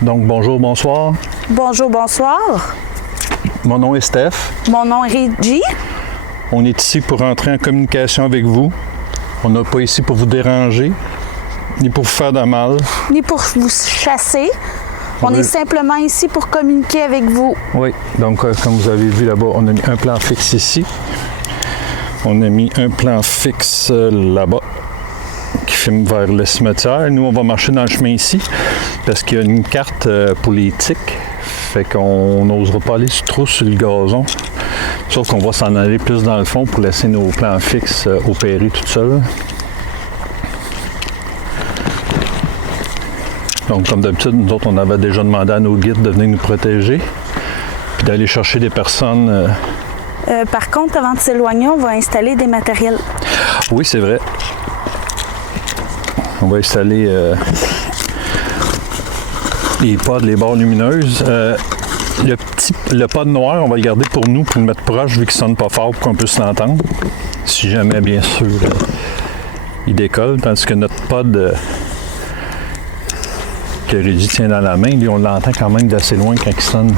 Donc, bonjour, bonsoir. Bonjour, bonsoir. Mon nom est Steph. Mon nom est Régie. On est ici pour entrer en communication avec vous. On n'est pas ici pour vous déranger, ni pour vous faire de mal. Ni pour vous chasser. On est simplement ici pour communiquer avec vous. Oui, donc comme vous avez vu là-bas, on a mis un plan fixe ici. On a mis un plan fixe là-bas qui filme vers le cimetière. Nous, on va marcher dans le chemin ici parce qu'il y a une carte pour les tiques. Fait qu'on n'osera pas aller trop sur le gazon. Sauf qu'on va s'en aller plus dans le fond pour laisser nos plans fixes opérer tout seuls. Donc, comme d'habitude, nous autres, on avait déjà demandé à nos guides de venir nous protéger puis d'aller chercher des personnes. Par contre, avant de s'éloigner, on va installer des matériels. Oui, c'est vrai. On va installer les pods, les barres lumineuses. Le pod noir, on va le garder pour nous, pour le mettre proche, vu qu'il ne sonne pas fort, pour qu'on puisse l'entendre. Si jamais, bien sûr, il décolle. Tandis que notre pod que Régie tient dans la main, lui, on l'entend quand même d'assez loin quand il sonne.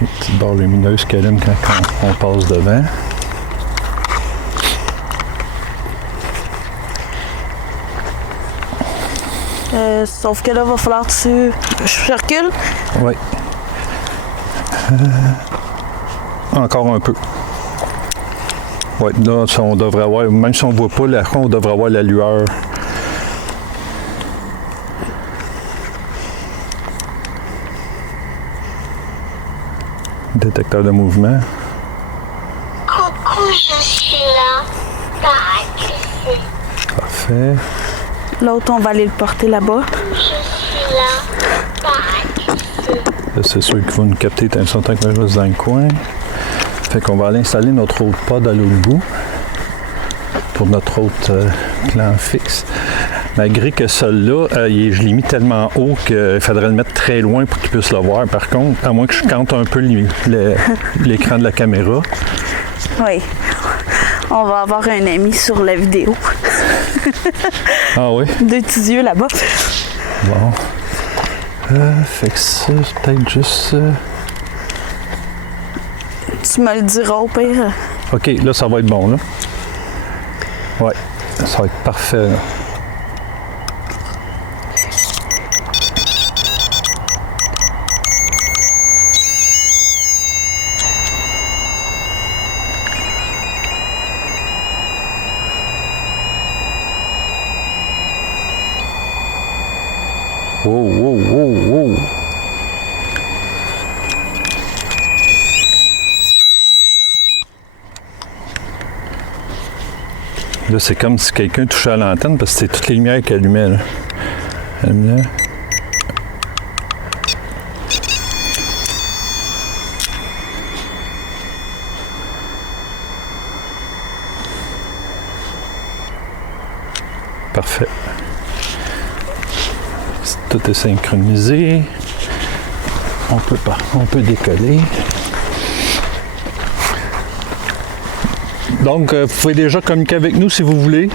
Les petites barres lumineuses qui allument quand on passe devant. Sauf que là, il va falloir que je recule. Oui. Encore un peu. Oui, là, on devrait avoir, même si on ne voit pas la on devrait avoir la lueur. Détecteur de mouvement. Coucou, je suis là. Parfait. L'autre, on va aller le porter là-bas. Je suis là. Là, c'est sûr qu'il va nous capter tant que je reste dans le coin. Fait qu'on va aller installer notre autre pod à l'autre bout pour notre autre plan fixe. Malgré que celui-là, je l'ai mis tellement haut qu'il faudrait le mettre très loin pour qu'il puisse le voir. Par contre, à moins que je cante un peu l'écran de la caméra. Oui. On va avoir un ami sur la vidéo. Ah oui? Deux petits yeux là-bas. Bon. Fait que ça, c'est peut-être juste... Tu me le diras au pire. OK, là, ça va être bon, là. Ouais, ça va être parfait, là. Wow, wow, wow, wow! Là, c'est comme si quelqu'un touchait à l'antenne parce que c'est toutes les lumières qui allumaient, là. Là. Parfait. Tout est synchronisé. On peut décoller. Donc, vous pouvez déjà communiquer avec nous si vous voulez.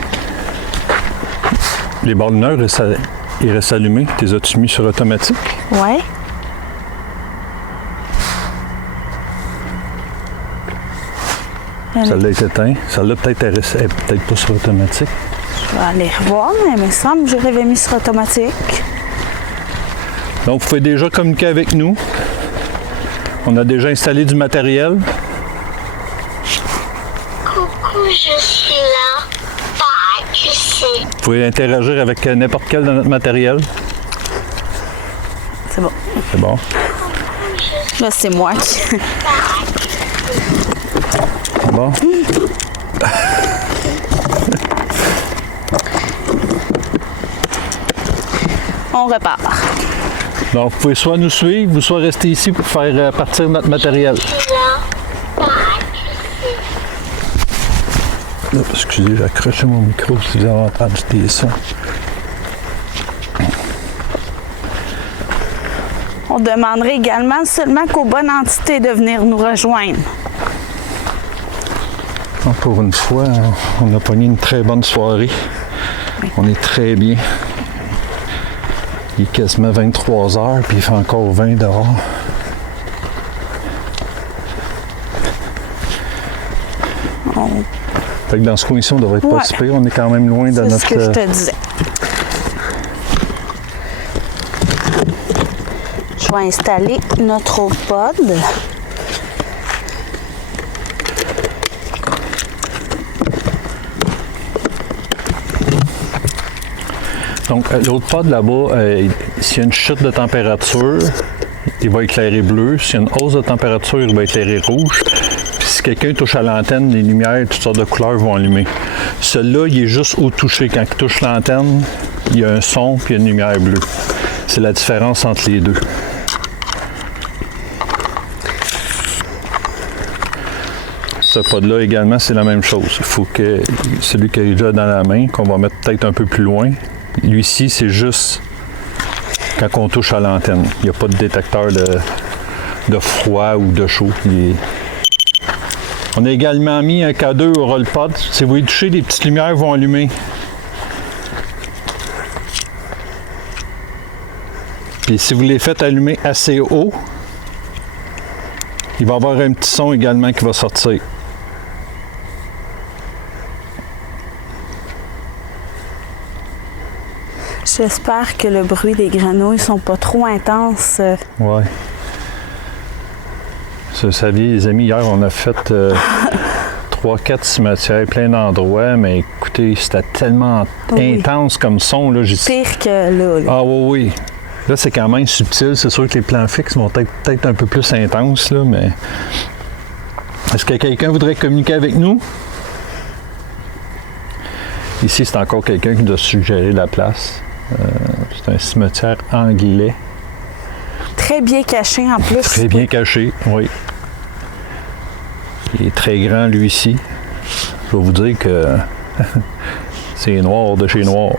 Les barres lumineuses restent allumées. Tu les as-tu mis sur automatique? Ouais. Celle-là est éteinte. Celle-là, peut-être, elle est peut-être pas sur automatique. Je vais aller revoir, mais il me semble que je l'avais mis sur automatique. Donc, vous pouvez déjà communiquer avec nous. On a déjà installé du matériel. Coucou, je suis là. Tu sais. Vous pouvez interagir avec n'importe quel de notre matériel. C'est bon. C'est bon. Là, c'est moi qui... Bon. On repart. Donc, vous pouvez soit nous suivre ou soit rester ici pour faire partir notre matériel. Là, excusez, j'ai accroché mon micro si vous avez entendu des sons. On demanderait également seulement qu'aux bonnes entités de venir nous rejoindre. Pour une fois, on a pogné une très bonne soirée. On est très bien. Il est quasiment 23 heures, puis il fait encore 20 dehors. Fait que dans ce coin-ci, on devrait être pas si pire. On est quand même loin de notre... C'est ce que je te disais. Je vais installer notre autre pod. Donc, l'autre pod là-bas, s'il y a une chute de température, il va éclairer bleu. S'il y a une hausse de température, il va éclairer rouge. Puis si quelqu'un touche à l'antenne, les lumières, toutes sortes de couleurs vont allumer. Celui-là, il est juste au toucher. Quand il touche l'antenne, il y a un son puis il y a une lumière bleue. C'est la différence entre les deux. Ce pod-là également, c'est la même chose. Il faut que celui qui est déjà dans la main, qu'on va mettre peut-être un peu plus loin, lui-ci, c'est juste quand on touche à l'antenne. Il n'y a pas de détecteur de froid ou de chaud. On a également mis un K2 au roll-pod. Si vous y touchez, les petites lumières vont allumer. Puis si vous les faites allumer assez haut, il va y avoir un petit son également qui va sortir. J'espère que le bruit des grenouilles sont pas trop intenses. Ouais. Vous saviez, les amis, hier, on a fait 3-4 cimetières, plein d'endroits, mais écoutez, c'était tellement intense comme son. Là, pire que là. Ah oui. Là, c'est quand même subtil. C'est sûr que les plans fixes vont être peut-être un peu plus intenses, là, mais... Est-ce que quelqu'un voudrait communiquer avec nous? Ici, c'est encore quelqu'un qui doit suggérer la place. C'est un cimetière anglais. Très bien caché en plus. Très bien caché, oui. Il est très grand, lui, ici. Je vais vous dire que c'est noir de chez noir.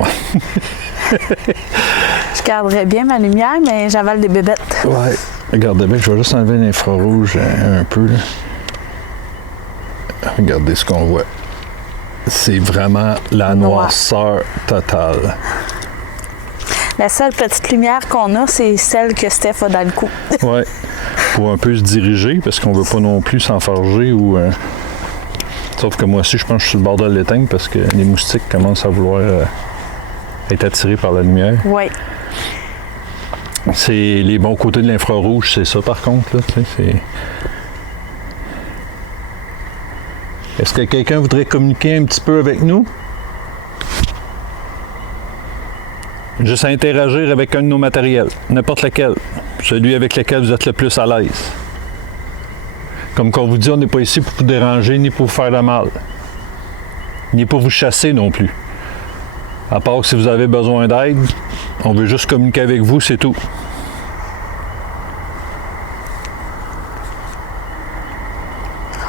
Je garderais bien ma lumière, mais j'avale des bébêtes. Ouais. Regardez bien, je vais juste enlever l'infrarouge un peu. Là. Regardez ce qu'on voit. C'est vraiment la noirceur totale. La seule petite lumière qu'on a, c'est celle que Steph a dans le cou. Oui, pour un peu se diriger, parce qu'on ne veut pas non plus s'enfarger ou... Sauf que moi aussi, je pense que je suis sur le bord de l'éteindre parce que les moustiques commencent à vouloir être attirés par la lumière. Oui. C'est les bons côtés de l'infrarouge, c'est ça par contre. Là, c'est... Est-ce que quelqu'un voudrait communiquer un petit peu avec nous? Juste à interagir avec un de nos matériels, n'importe lequel, celui avec lequel vous êtes le plus à l'aise. Comme qu'on vous dit, on n'est pas ici pour vous déranger, ni pour vous faire de mal, ni pour vous chasser non plus. À part que si vous avez besoin d'aide, on veut juste communiquer avec vous, c'est tout.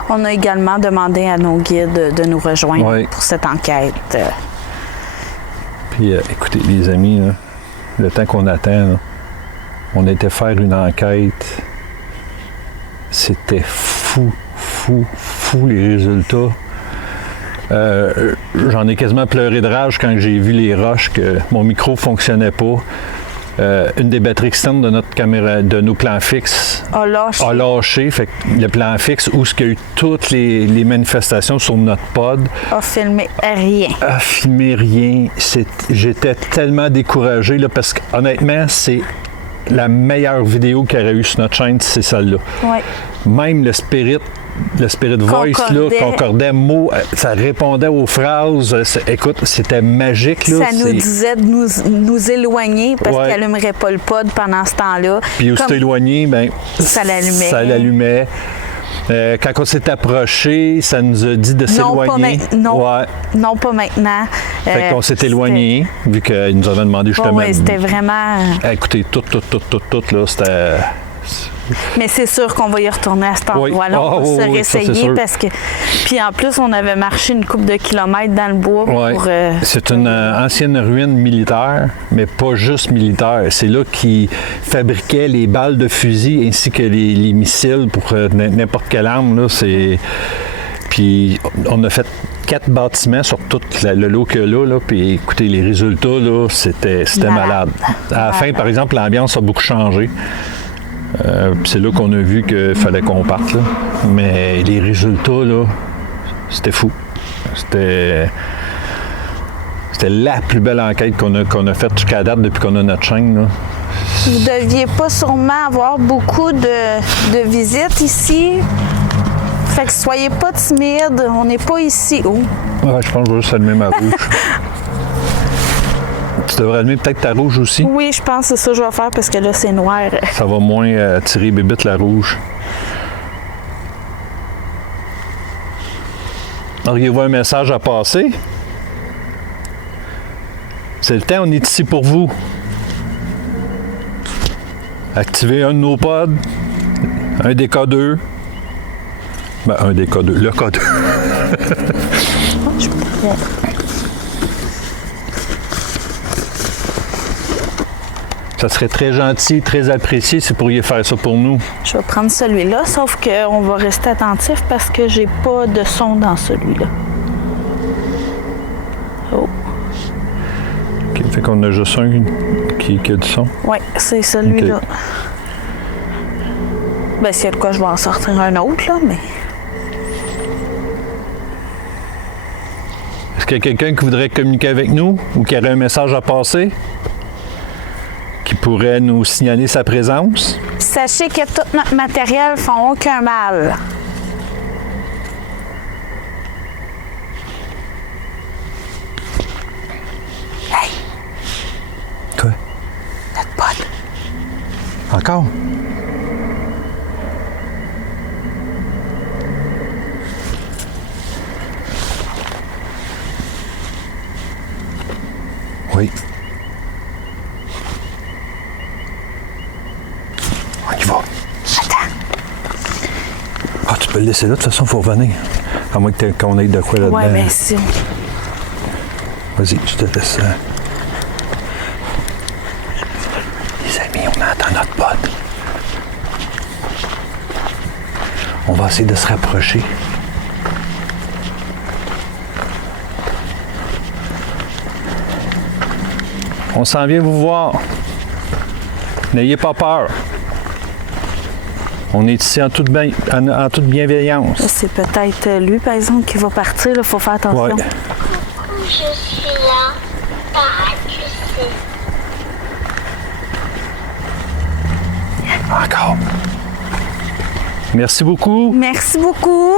On a également demandé à nos guides de nous rejoindre pour cette enquête. Puis, écoutez, les amis, là, le temps qu'on attend, là, on a été faire une enquête. C'était fou les résultats. J'en ai quasiment pleuré de rage quand j'ai vu les roches que mon micro ne fonctionnait pas. Une des batteries externes de notre caméra, de nos plans fixes, a lâché. Fait que le plan fixe où il y a eu toutes les manifestations sur notre pod a filmé rien. J'étais tellement découragé là, parce qu'honnêtement, c'est la meilleure vidéo qu'il y aurait eu sur notre chaîne, c'est celle-là. Oui. Même le Spirit Voice là, concordait mot, ça répondait aux phrases. Écoute, c'était magique. Là, ça nous disait de nous éloigner parce qu'il n'allumerait pas le pod pendant ce temps-là. Puis où c'était éloigné, ben, ça l'allumait. Quand on s'est approché, ça nous a dit de s'éloigner. Non, pas maintenant. Fait qu'on s'est éloigné, vu qu'ils nous avaient demandé justement... Oui, c'était vraiment... Écoutez, tout, là, c'était... Mais c'est sûr qu'on va y retourner à cet endroit-là pour se réessayer parce que... Puis en plus, on avait marché une couple de kilomètres dans le bois pour... C'est une ancienne ruine militaire, mais pas juste militaire. C'est là qu'ils fabriquaient les balles de fusil ainsi que les missiles pour n'importe quelle arme. Là. Puis on a fait 4 bâtiments sur tout le lot que là, puis écoutez, les résultats, là, c'était malade. À la fin, par exemple, l'ambiance a beaucoup changé. Puis c'est là qu'on a vu qu'il fallait qu'on parte, là. Mais les résultats, là, c'était fou. C'était la plus belle enquête qu'on a faite jusqu'à date depuis qu'on a notre chaîne, là. Vous deviez pas sûrement avoir beaucoup de visites ici. Fait que soyez pas timide, on n'est pas ici. Oh. Ouais, je pense que je vais juste allumer ma rouge. Tu devrais allumer peut-être ta rouge aussi? Oui, je pense que c'est ça que je vais faire parce que là, c'est noir. Ça va moins tirer bébite la rouge. Auriez-vous un message à passer? C'est le temps, on est ici pour vous. Activez un de nos pods, un des K2. Ben, un des K2, le K2. Ça serait très gentil, très apprécié si vous pourriez faire ça pour nous. Je vais prendre celui-là, sauf qu'on va rester attentif parce que j'ai pas de son dans celui-là. Oh. OK, fait qu'on a juste un qui a du son. Oui, c'est celui-là. OK. Ben, s'il y a de quoi, je vais en sortir un autre, là, mais... Est-ce qu'il y a quelqu'un qui voudrait communiquer avec nous ou qui aurait un message à passer? Qui pourrait nous signaler sa présence? Sachez que tout notre matériel ne font aucun mal. Hey! Quoi? Notre pote. Encore? Oui. On y va. Attends. Ah, tu peux le laisser là, de toute façon, il faut revenir. À moins qu'on ait de quoi là-dedans. Ouais, mais si. Vas-y, je te laisse. Les amis, on entend notre pote. On va essayer de se rapprocher. On s'en vient vous voir. N'ayez pas peur. On est ici en toute bienveillance. C'est peut-être lui, par exemple, qui va partir. Il faut faire attention. Ouais. Je suis là. Papa, tu sais. Encore. Merci beaucoup. Merci beaucoup.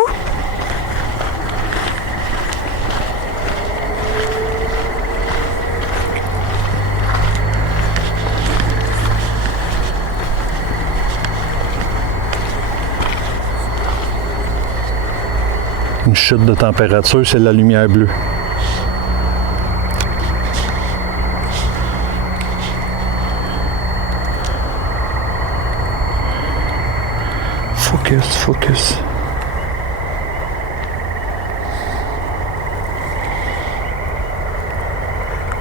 Une chute de température, c'est la lumière bleue. Focus, focus.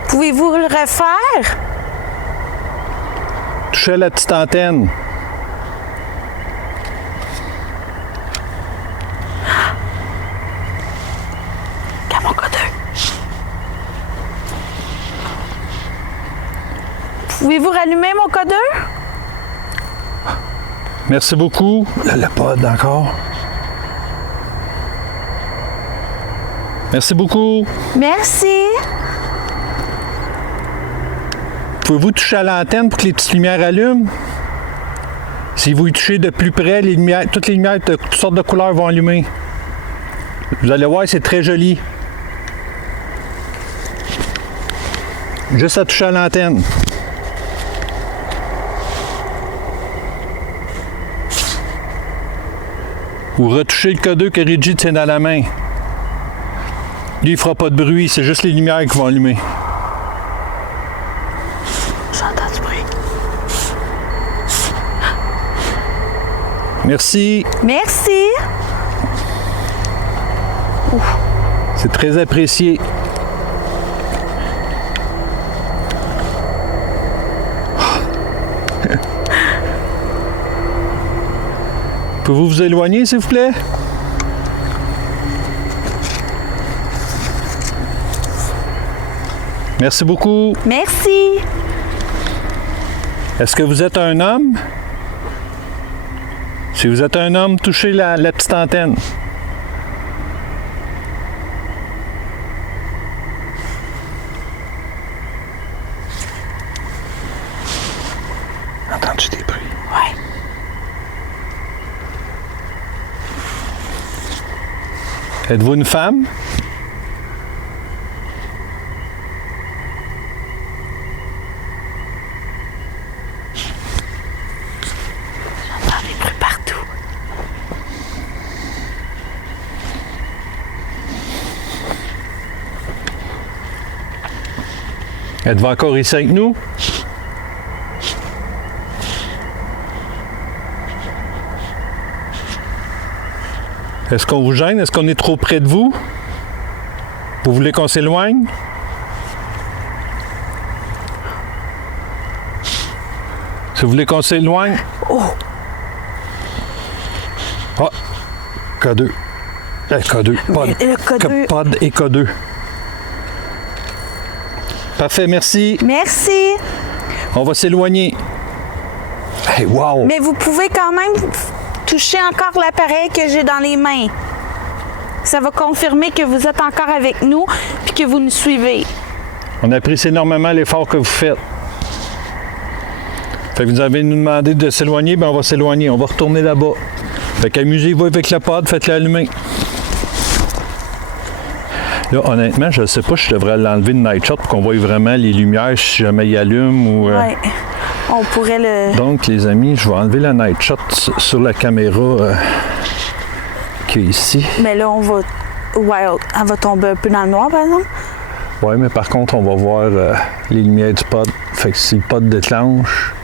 Pouvez-vous le refaire? Touchez la petite antenne. Regarde mon code. Pouvez-vous rallumer mon code? Merci beaucoup. Le pod encore. Merci beaucoup. Merci. Pouvez-vous toucher à l'antenne pour que les petites lumières allument? Si vous y touchez de plus près, toutes les lumières de toutes sortes de couleurs vont allumer. Vous allez voir, c'est très joli. Juste à toucher à l'antenne. Ou retoucher le codeur que Reggie tient dans la main. Lui, il fera pas de bruit, c'est juste les lumières qui vont allumer. J'entends du bruit. Merci. Merci. Ouf. C'est très apprécié. Pouvez-vous vous éloigner, s'il vous plaît? Merci beaucoup. Merci. Est-ce que vous êtes un homme? Si vous êtes un homme, touchez la petite antenne. Entends-tu des bruits? Ouais. Êtes-vous une femme? J'entends des bruits partout. Êtes-vous encore ici avec nous? Est-ce qu'on vous gêne? Est-ce qu'on est trop près de vous? Vous voulez qu'on s'éloigne? Si vous voulez qu'on s'éloigne... Oh! Ah! K2. K2. Pod. Le K2. Pod et K2. Parfait, merci. Merci. On va s'éloigner. Hey, wow! Mais vous pouvez quand même toucher encore l'appareil que j'ai dans les mains. Ça va confirmer que vous êtes encore avec nous puis que vous nous suivez. On apprécie énormément l'effort que vous faites. Fait que vous avez nous demandé de s'éloigner, bien on va s'éloigner. On va retourner là-bas. Fait qu'amusez-vous avec le pod, faites-le allumer. Là, honnêtement, je ne sais pas si je devrais l'enlever de Night Shot pour qu'on voie vraiment les lumières si jamais il allume ou... Ouais. On pourrait le... Donc, les amis, je vais enlever la Night Shot sur la caméra qui est ici. Mais là, on va... Ouais, elle va tomber un peu dans le noir, par exemple. Oui, mais par contre, on va voir les lumières du pod. Fait que si le pod déclenche,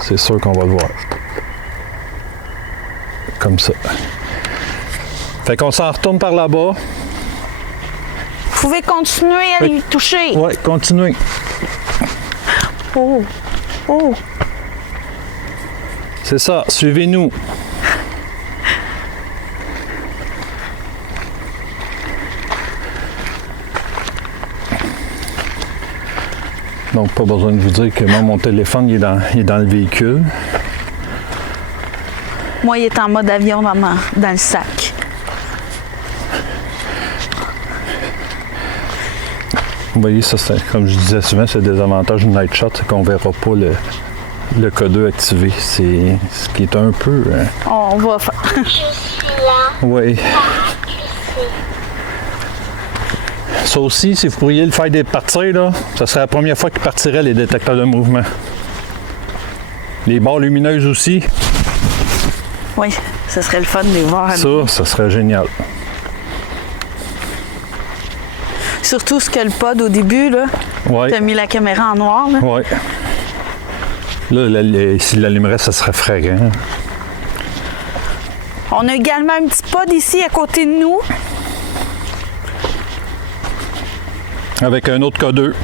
c'est sûr qu'on va le voir. Comme ça. Fait qu'on s'en retourne par là-bas. Vous pouvez continuer à lui toucher. Oui, continuez. Oh! Oh! C'est ça, suivez-nous. Donc, pas besoin de vous dire que moi, mon téléphone il est dans le véhicule. Moi, il est en mode avion dans le sac. Vous voyez, ça, comme je disais souvent, c'est le désavantage du Night Shot, c'est qu'on ne verra pas le K2 activé. C'est ce qui est un peu... On va faire... Je suis là. Oui. Ça aussi, si vous pourriez le faire partir, là, ça serait la première fois qu'il partirait les détecteurs de mouvement. Les barres lumineuses aussi. Oui, ce serait le fun de les voir. Ça serait génial. Surtout ce que le pod au début, là. Oui. T'as mis la caméra en noir, là. Oui. Là, s'il l'allumerait, ça serait fréquent. On a également un petit pod ici à côté de nous. Avec un autre K2.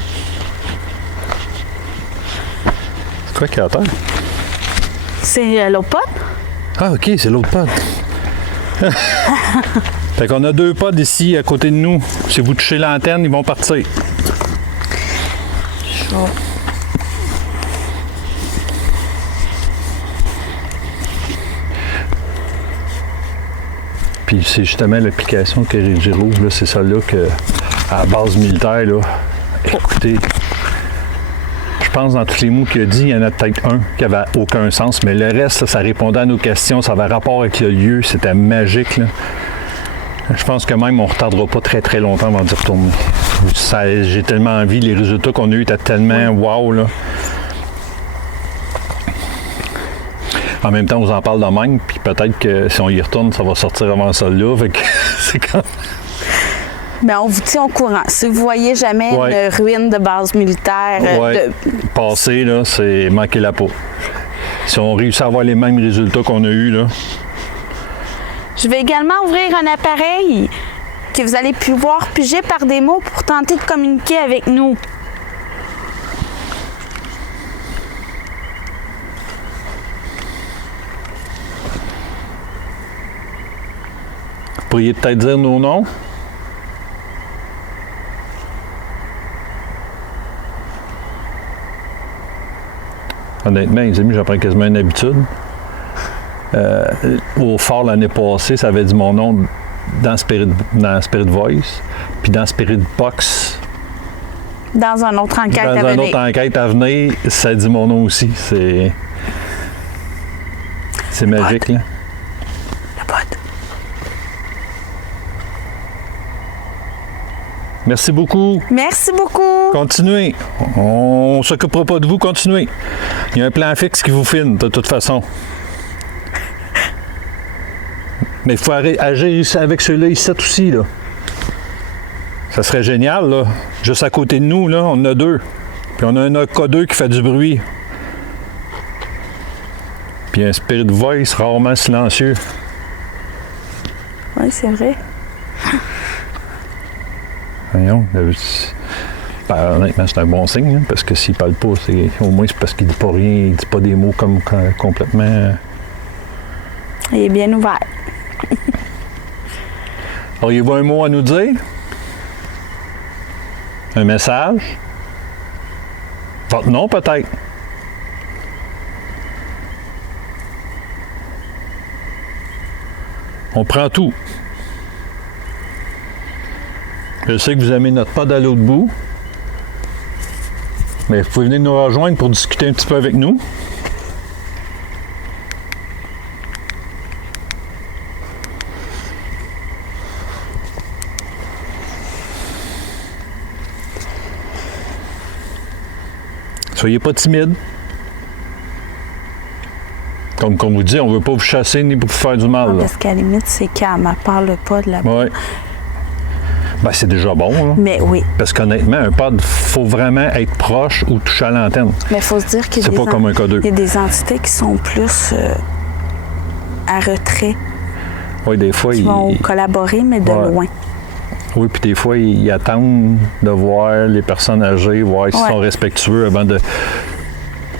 C'est quoi qui est à terre? C'est l'autre pod. Ah, OK, c'est l'autre pod. Fait qu'on a deux pods ici à côté de nous. Si vous touchez l'antenne, ils vont partir. Chaud. Puis c'est justement l'application que j'ai rouvre, c'est celle-là que, à la base militaire, là, écoutez, je pense dans tous les mots qu'il a dit, il y en a peut-être un qui avait aucun sens, mais le reste, là, ça répondait à nos questions, ça avait rapport avec le lieu, c'était magique, là. Je pense que même on ne retardera pas très très longtemps avant d'y retourner. J'ai tellement envie, les résultats qu'on a eus étaient tellement wow, là. En même temps, on vous en parle de même, puis peut-être que si on y retourne, ça va sortir avant ça là. Fait que c'est comme... Mais on vous tient au courant. Si vous voyez jamais une ruine de base militaire... Passer, là, c'est manquer la peau. Si on réussit à avoir les mêmes résultats qu'on a eus, là... Je vais également ouvrir un appareil que vous allez pouvoir piger par des mots pour tenter de communiquer avec nous. Vous pourriez peut-être dire nos noms? Honnêtement, les amis, j'en prends quasiment une habitude. Au fort l'année passée, ça avait dit mon nom dans Spirit Voice, puis dans Spirit Box. Dans une autre enquête à venir. Dans une autre enquête à venir, ça dit mon nom aussi. C'est magique, là. Le pod. Merci beaucoup. Merci beaucoup. Continuez. On ne s'occupera pas de vous. Continuez. Il y a un plan fixe qui vous filme, de toute façon. Mais il faut agir avec ceux-là ici aussi, là. Ça serait génial, là. Juste à côté de nous, là, on en a 2. Puis on a un K2 qui fait du bruit. Puis un Spirit Voice rarement silencieux. Oui, c'est vrai. Voyons, honnêtement, c'est un bon signe, hein, parce que s'il parle pas, au moins c'est parce qu'il dit pas rien, il dit pas des mots comme complètement... Il est bien ouvert. Auriez-vous un mot à nous dire? Un message? Votre nom, peut-être? On prend tout. Je sais que vous aimez notre pod à l'autre bout. Mais vous pouvez venir nous rejoindre pour discuter un petit peu avec nous. Soyez pas timide. Comme on vous dit, on ne veut pas vous chasser ni vous faire du mal. Parce qu'à la limite, c'est calme. Elle parle pas de la... Oui. Ben, c'est déjà bon, là. Mais oui. Parce qu'honnêtement, un pod, il faut vraiment être proche ou toucher à l'antenne. Mais il faut se dire qu'il y a C'est pas comme un K2. Il y a des entités qui sont plus à retrait. Oui, des fois, Qui vont collaborer, mais de loin. Oui, puis des fois, ils attendent de voir les personnes âgées, voir s'ils sont respectueux avant de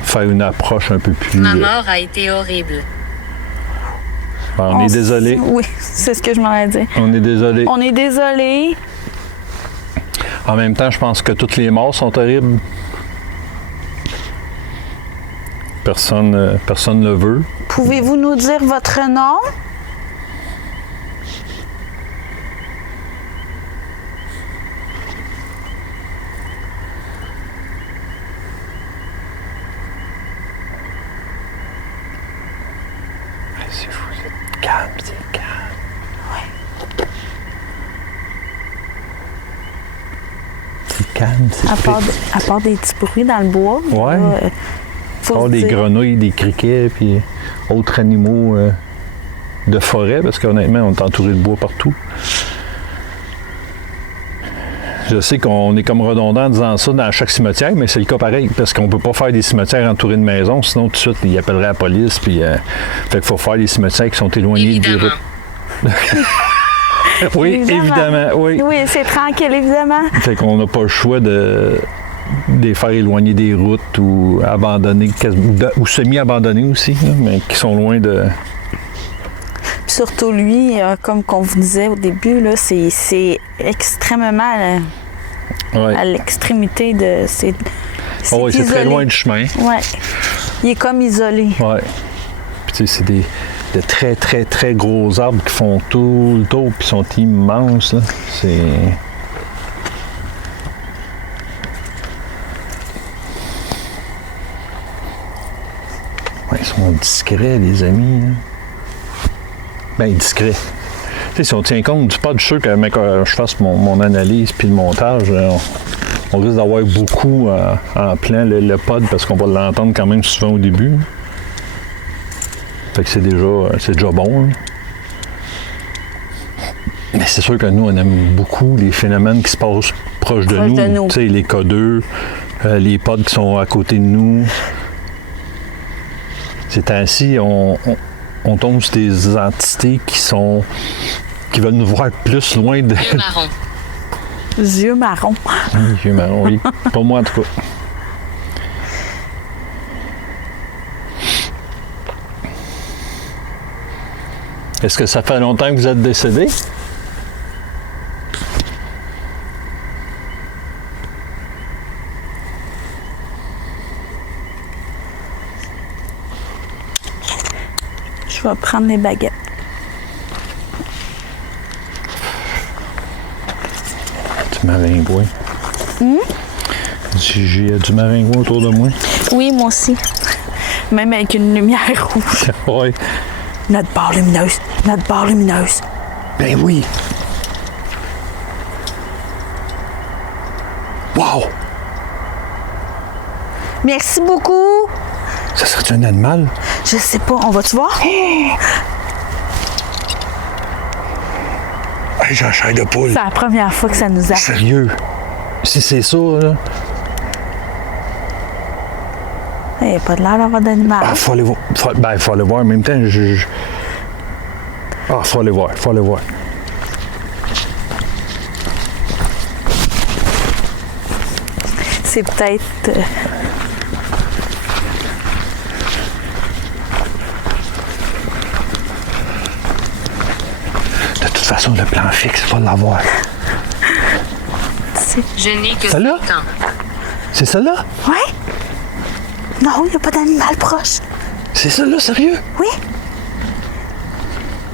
faire une approche un peu plus... Ma mort a été horrible. On est désolé. Oui, c'est ce que je m'en ai dit. On est désolé. On est désolé. En même temps, je pense que toutes les morts sont horribles. Personne ne le veut. Pouvez-vous nous dire votre nom? Si vous êtes calme, c'est calme. Oui. C'est calme, c'est À part des petits bruits dans le bois. Ouais. Faut des grenouilles, des criquets, puis autres animaux de forêt, parce qu'honnêtement, on est entouré de bois partout. Je sais qu'on est comme redondant en disant ça dans chaque cimetière, mais c'est le cas pareil, parce qu'on ne peut pas faire des cimetières entourés de maisons, sinon tout de suite, ils appelleraient la police, puis fait qu'il faut faire des cimetières qui sont éloignés des routes. Oui, évidemment, oui. Oui, c'est tranquille, évidemment. Fait qu'on n'a pas le choix de les faire éloigner des routes ou abandonner, ou semi-abandonner aussi, là, mais qui sont loin de... Surtout lui, comme qu'on vous disait au début, là, c'est extrêmement à l'extrémité de... C'est c'est très loin du chemin. Oui. Il est comme isolé. Oui. Puis tu sais, c'est de très, très, très gros arbres qui font tout le tour, puis sont immenses, là. C'est... Ouais, ils sont discrets, les amis, là. Bien, discret. Tu sais, si on tient compte du pod, je suis sûr que quand je fasse mon analyse puis le montage, on risque d'avoir beaucoup en plein le pod parce qu'on va l'entendre quand même souvent au début. Fait que c'est déjà bon. Hein. Mais c'est sûr que nous, on aime beaucoup les phénomènes qui se passent proche de nous. Tu sais, les K2, les pods qui sont à côté de nous. C'est ainsi, on tombe sur des entités qui veulent nous voir plus loin de... Yeux marrons. Yeux marrons. Yeux marrons, oui. Pour moi, en tout cas. Est-ce que ça fait longtemps que vous êtes décédé? Je vais prendre les baguettes. Du maringouin. J'ai du maringouin autour de moi. Oui, moi aussi. Même avec une lumière rouge. Oui. Notre barre lumineuse. Notre barre lumineuse. Ben oui. Wow! Merci beaucoup. Ça serait un animal? Je sais pas, on va-tu voir? Hey, j'ai un chair de poule. C'est la première fois que ça nous arrive. Sérieux? Si c'est ça, là. Il n'y a pas de l'air d'avoir d'animal. Ah, faut aller voir. Faut aller voir. En même temps, Ah, faut aller voir. C'est peut-être... De toute façon, le plan fixe, faut l'avoir. Je n'ai que Celle-là? 5 ans. C'est celle-là? Ouais? Non, il n'y a pas d'animal proche. C'est celle-là, sérieux? Oui?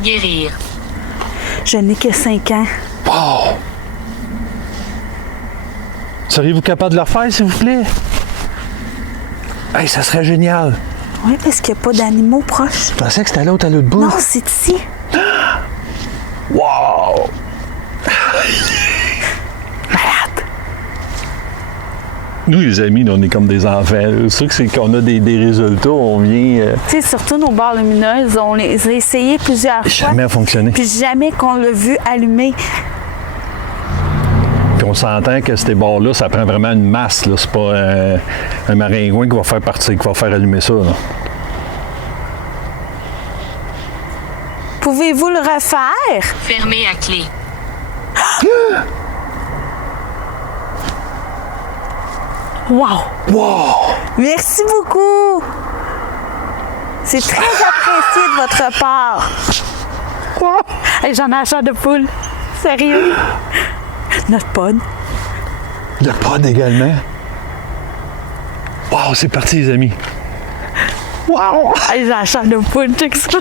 Guérir. Je n'ai que 5 ans. Wow! Seriez-vous capable de la refaire, s'il vous plaît? Hey, ça serait génial. Oui, parce qu'il n'y a pas d'animaux proches. Je pensais que c'était l'autre à l'autre bout. Non, c'est ici. Wow! Malade. Nous, les amis, là, on est comme des enfants. C'est sûr que c'est qu'on a des résultats, on vient... Tu sais, surtout nos barres lumineuses, on les a essayées plusieurs fois. jamais fonctionné. Puis jamais qu'on l'a vu allumer. Puis on s'entend que ces barres-là, ça prend vraiment une masse. Là. C'est pas un maringouin qui va faire partir, qui va faire allumer ça. Là. Pouvez-vous le refaire? Fermé à clé. Wow! Wow! Merci beaucoup! C'est très apprécié de votre part. Quoi? Hey, j'en ai un chair de poule. Sérieux? Notre pod. Le pod également. Wow, c'est parti, les amis. Wow! Hey, j'ai un chair de poule, check ça.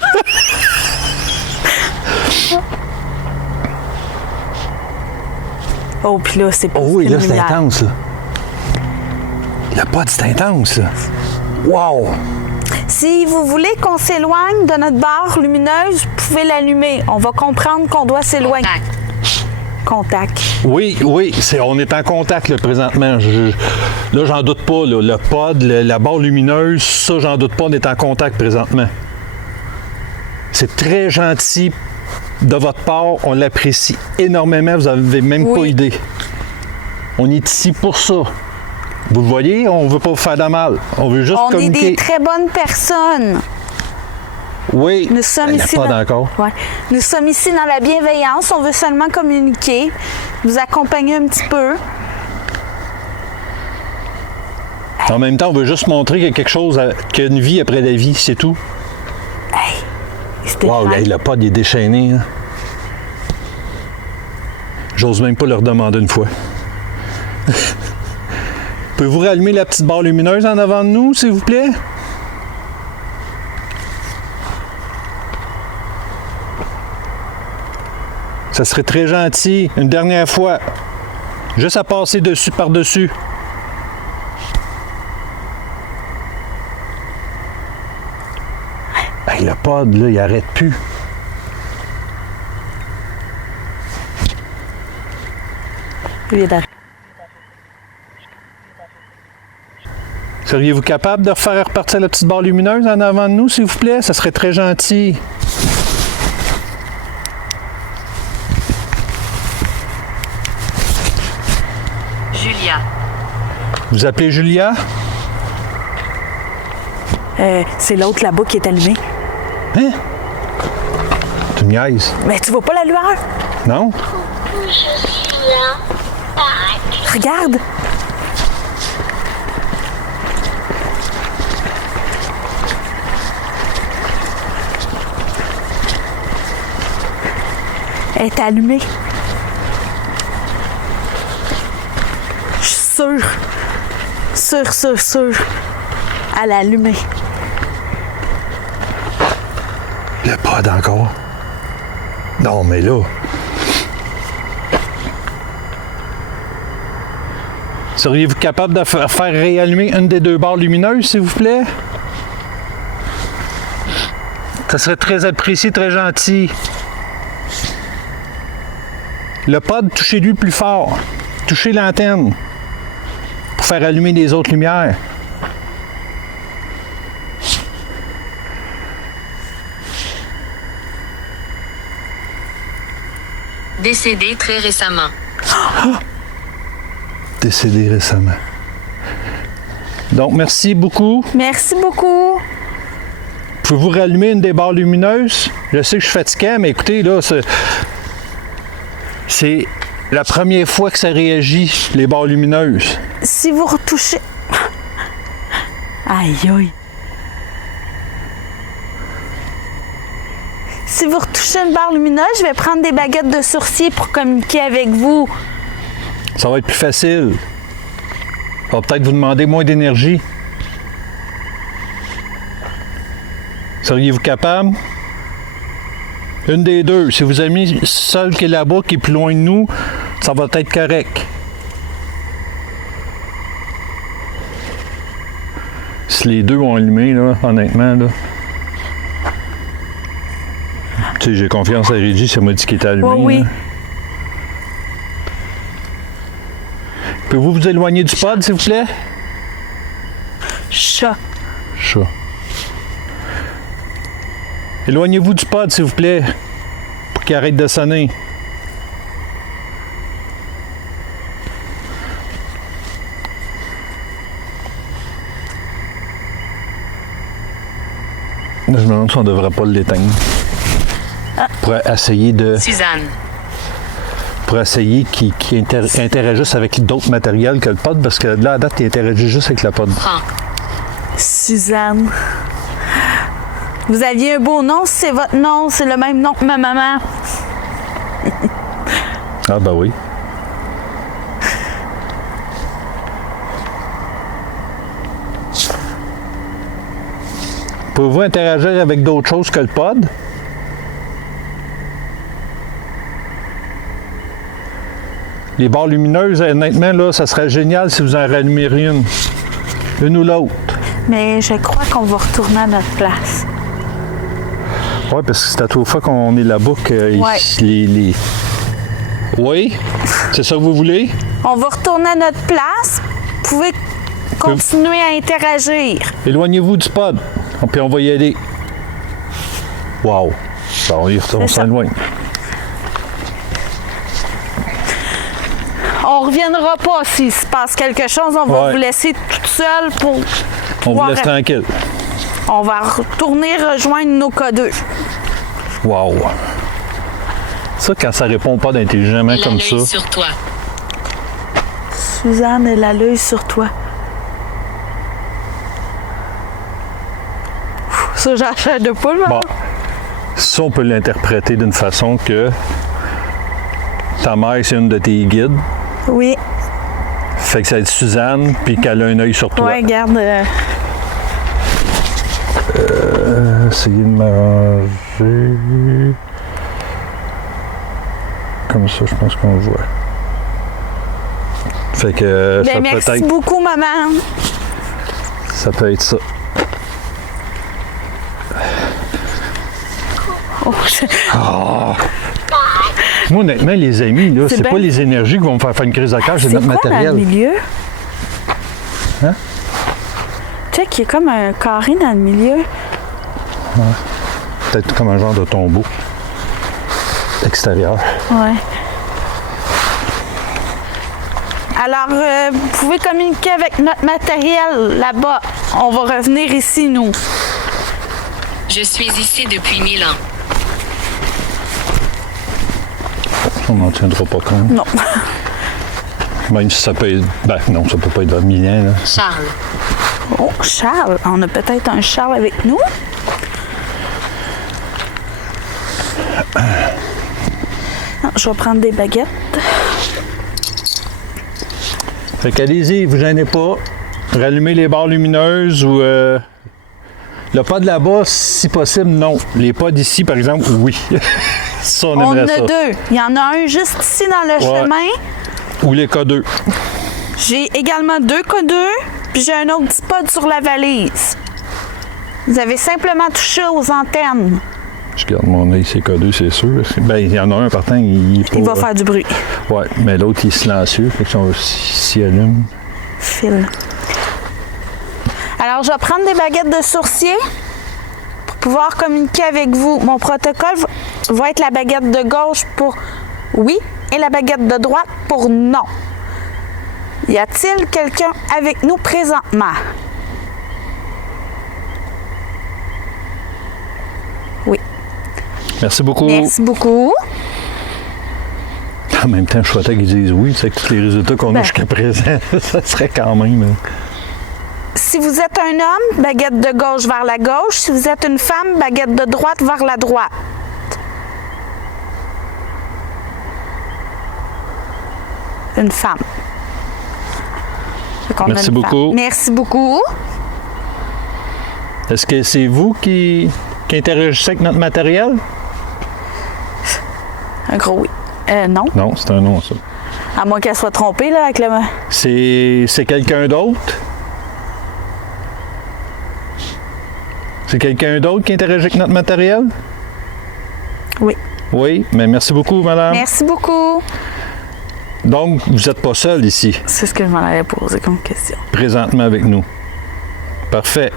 Oh, puis là, c'est pas Oh oui, là, c'est intense, là. Le pod, c'est intense, là. Wow! Si vous voulez qu'on s'éloigne de notre barre lumineuse, vous pouvez l'allumer. On va comprendre qu'on doit s'éloigner. Contact. Oui, on est en contact, là, présentement. Là, j'en doute pas, là. Le pod, la barre lumineuse, ça, j'en doute pas, on est en contact présentement. C'est très gentil de votre part. On l'apprécie énormément. Vous n'avez même pas idée. On est ici pour ça. Vous le voyez, on ne veut pas vous faire de mal. On veut juste communiquer. On est des très bonnes personnes. Oui. Nous sommes ici. Ouais. Nous sommes ici dans la bienveillance. On veut seulement communiquer, vous accompagner un petit peu. En même temps, on veut juste montrer qu'il y a quelque chose, qu'il y a une vie après la vie, c'est tout. Hey, wow, le pod est déchaîné. Hein. J'ose même pas leur demander une fois. Pouvez-vous rallumer la petite barre lumineuse en avant de nous, s'il vous plaît? Ça serait très gentil. Une dernière fois. Juste à passer dessus, par-dessus. Hey, le pod, là, il arrête plus. Seriez-vous capable de faire repartir la petite barre lumineuse en avant de nous, s'il vous plaît? Ça serait très gentil. Julia. Vous appelez Julia? C'est l'autre là-bas qui est allumé. Hein? Tu me niaises. Mais tu vois pas la lueur? Non? Je suis là. Pâques. Regarde. Elle est allumée. Je suis sûre. Elle est allumée. Le pod encore. Non, mais là... Seriez-vous capable de faire réallumer une des deux barres lumineuses, s'il vous plaît? Ça serait très apprécié, très gentil. Le pod, touchez-lui plus fort. Touchez l'antenne pour faire allumer les autres lumières. Décédé très récemment. Décédé récemment. Donc, merci beaucoup. Merci beaucoup. Pouvez-vous rallumer une des barres lumineuses? Je sais que je suis fatigué, mais écoutez, là, c'est la première fois que ça réagit, les barres lumineuses. Si vous retouchez... Aïe, aïe. Si vous retouchez une barre lumineuse, je vais prendre des baguettes de sourcier pour communiquer avec vous. Ça va être plus facile. Ça va peut-être vous demander moins d'énergie. Seriez-vous capable? Une des deux. Si vous avez mis celle qui est là-bas, qui est plus loin de nous, ça va être correct. Si les deux ont allumé, là, honnêtement, là. Tu sais, j'ai confiance à Régie, ça m'a dit qu'il était allumé. Oui, oui. Là. Pouvez-vous vous éloigner du pod, s'il vous plaît? Chat. Chat. Éloignez-vous du pod, s'il vous plaît, pour qu'il arrête de sonner. Là, je me demande si on ne devrait pas l'éteindre. Pour essayer de... Suzanne. Pour essayer qu'il interagisse avec d'autres matériels que le pod, parce que là, à date, il interagit juste avec le pod. Franck. Suzanne. Vous aviez un beau nom, c'est votre nom, c'est le même nom que ma maman. Ah, ben oui. Pouvez-vous interagir avec d'autres choses que le pod? Les barres lumineuses, honnêtement, là, ça serait génial si vous en rallumeriez une. Une ou l'autre. Mais je crois qu'on va retourner à notre place. Oui, parce que c'est à toute fois qu'on est là-bas que Ouais. les... Oui? C'est ça que vous voulez? On va retourner à notre place. Vous pouvez continuer à interagir. Éloignez-vous du pod. Puis on va y aller. Wow! Bon, on y retourne, on C'est ça. s'éloigne. On reviendra pas s'il se passe quelque chose. On va Ouais. vous laisser toute seule pour On vous pouvoir... laisse tranquille. On va retourner rejoindre nos codeux. Wow! Ça, quand ça répond pas d'intelligemment Elle a comme ça. l'œil sur toi. Suzanne, elle a l'œil sur toi. Ça, j'ai la chair de poule, maman. Bon. Ça, on peut l'interpréter d'une façon que ta mère, c'est une de tes guides. Oui. Fait que ça va être Suzanne, puis qu'elle a un œil sur toi. Ouais, regarde. Essayer de m'arranger. Comme ça, je pense qu'on voit. Fait que ça Ben, peut merci être. beaucoup, maman. Ça peut être ça. Oh, Moi, honnêtement, les amis, là, C'est c'est bien. pas les énergies qui vont me faire une crise de cœur, c'est c'est notre quoi dans le matériel. milieu? Hein? Check, il y a comme un carré dans le milieu. Peut-être comme un genre de tombeau extérieur. Ouais. Alors, vous pouvez communiquer avec notre matériel là-bas. On va revenir ici, nous. Je suis ici depuis 1000 ans. On n'en tiendra pas compte. Non. Même si ça peut être. Ben non, ça peut pas être 2000 ans, là. Charles. Oh, Charles. On a peut-être un Charles avec nous. Ah, je vais prendre des baguettes. Fait qu'allez-y, vous gênez pas. Rallumez les barres lumineuses ou Le pod là-bas, si possible, non. Les pods ici, par exemple, oui. Ça, on On en aimerait a ça. deux. Il y en a un juste ici dans le Ouais. chemin. Ou les K2. J'ai également 2 K2, puis j'ai un autre petit pod sur la valise. Vous avez simplement touché aux antennes. Je garde mon œil, c'est K2, c'est sûr. Ben, il y en a un partant, il est pas... Il va faire du bruit. Ouais, mais l'autre, il est silencieux. Fait que si on s'y allume... Fil. Alors, je vais prendre des baguettes de sourcier pour pouvoir communiquer avec vous. Mon protocole va être la baguette de gauche pour oui et la baguette de droite pour non. Y a-t-il quelqu'un avec nous présentement? Oui. Merci beaucoup. Merci beaucoup. En même temps, je souhaitais qu'ils disent oui. C'est que tous les résultats qu'on a Ben. jusqu'à présent, ça serait quand même... Si vous êtes un homme, baguette de gauche vers la gauche. Si vous êtes une femme, baguette de droite vers la droite. Une femme. Fait qu'on a Merci une beaucoup. femme. Merci beaucoup. Est-ce que c'est vous qui interagissez avec notre matériel? Un gros oui. Non. Non, c'est un non, ça. À moins qu'elle soit trompée, là, avec le... C'est quelqu'un d'autre? C'est quelqu'un d'autre qui interagit avec notre matériel? Oui. Oui, mais merci beaucoup, madame. Merci beaucoup. Donc, vous n'êtes pas seul ici, C'est ce que je m'en avais posé comme question. présentement avec nous. Parfait.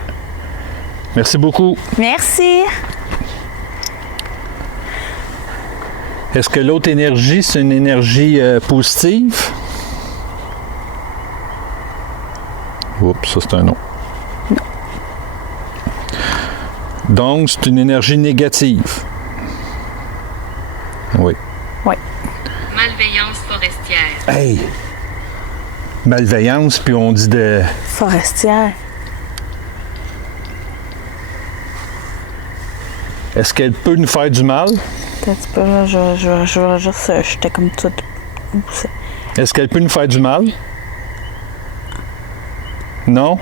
Merci beaucoup. Merci. Est-ce que l'autre énergie, c'est une énergie positive? Oups, ça c'est un non. Donc, c'est une énergie négative. Oui. Oui. Malveillance forestière. Hey! Malveillance, puis on dit de... Forestière. Est-ce qu'elle peut nous faire du mal? Attends un petit peu, là, je vais juste... J'étais comme toute... Est-ce qu'elle peut nous faire du mal? Non?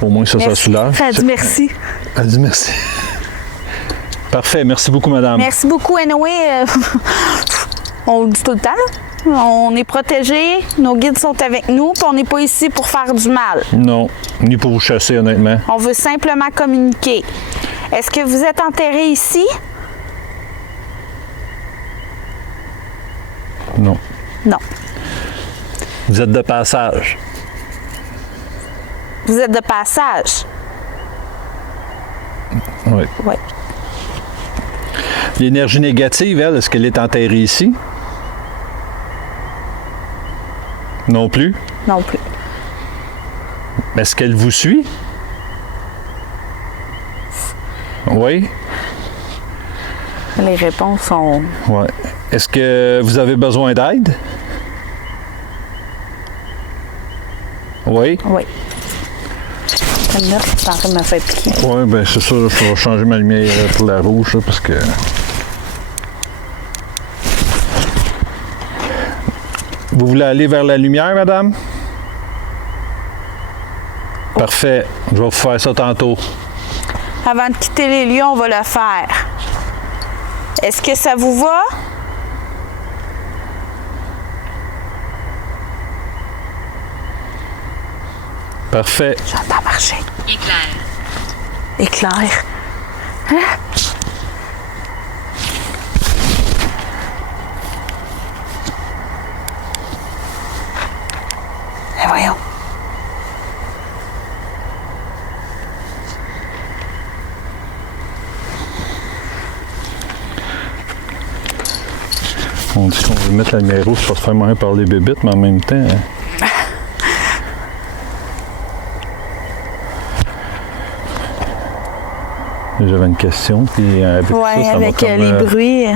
Au moins, ça Merci. soulage. Elle dit merci. Elle dit merci. Parfait. Merci beaucoup, madame. Merci beaucoup, Anyway. On le dit tout le temps, là. On est protégés, nos guides sont avec nous, puis on n'est pas ici pour faire du mal. Non, ni pour vous chasser, honnêtement. On veut simplement communiquer. Est-ce que vous êtes enterré ici? Non. Non. Vous êtes de passage. Vous êtes de passage? Oui. Oui. L'énergie négative, elle, est-ce qu'elle est enterrée ici? Non plus. Non plus. Est-ce qu'elle vous suit? Oui. Les réponses sont... Ouais. Est-ce que vous avez besoin d'aide? Oui. Oui. Comme là, c'est en train de me faire piquer. Oui, bien c'est ça. Je vais changer ma lumière pour la rouge là, parce que... Vous voulez aller vers la lumière, madame? Parfait. Je vais vous faire ça tantôt. Avant de quitter les lieux, on va le faire. Est-ce que ça vous va? Parfait. J'entends marcher. Éclair. Éclair. Et voyons. On dit qu'on veut mettre la lumière rouge pour se faire moins par les bébites, mais en même temps... J'avais une question, puis avec Ouais, ça, ça m'a avec comme, les bruits.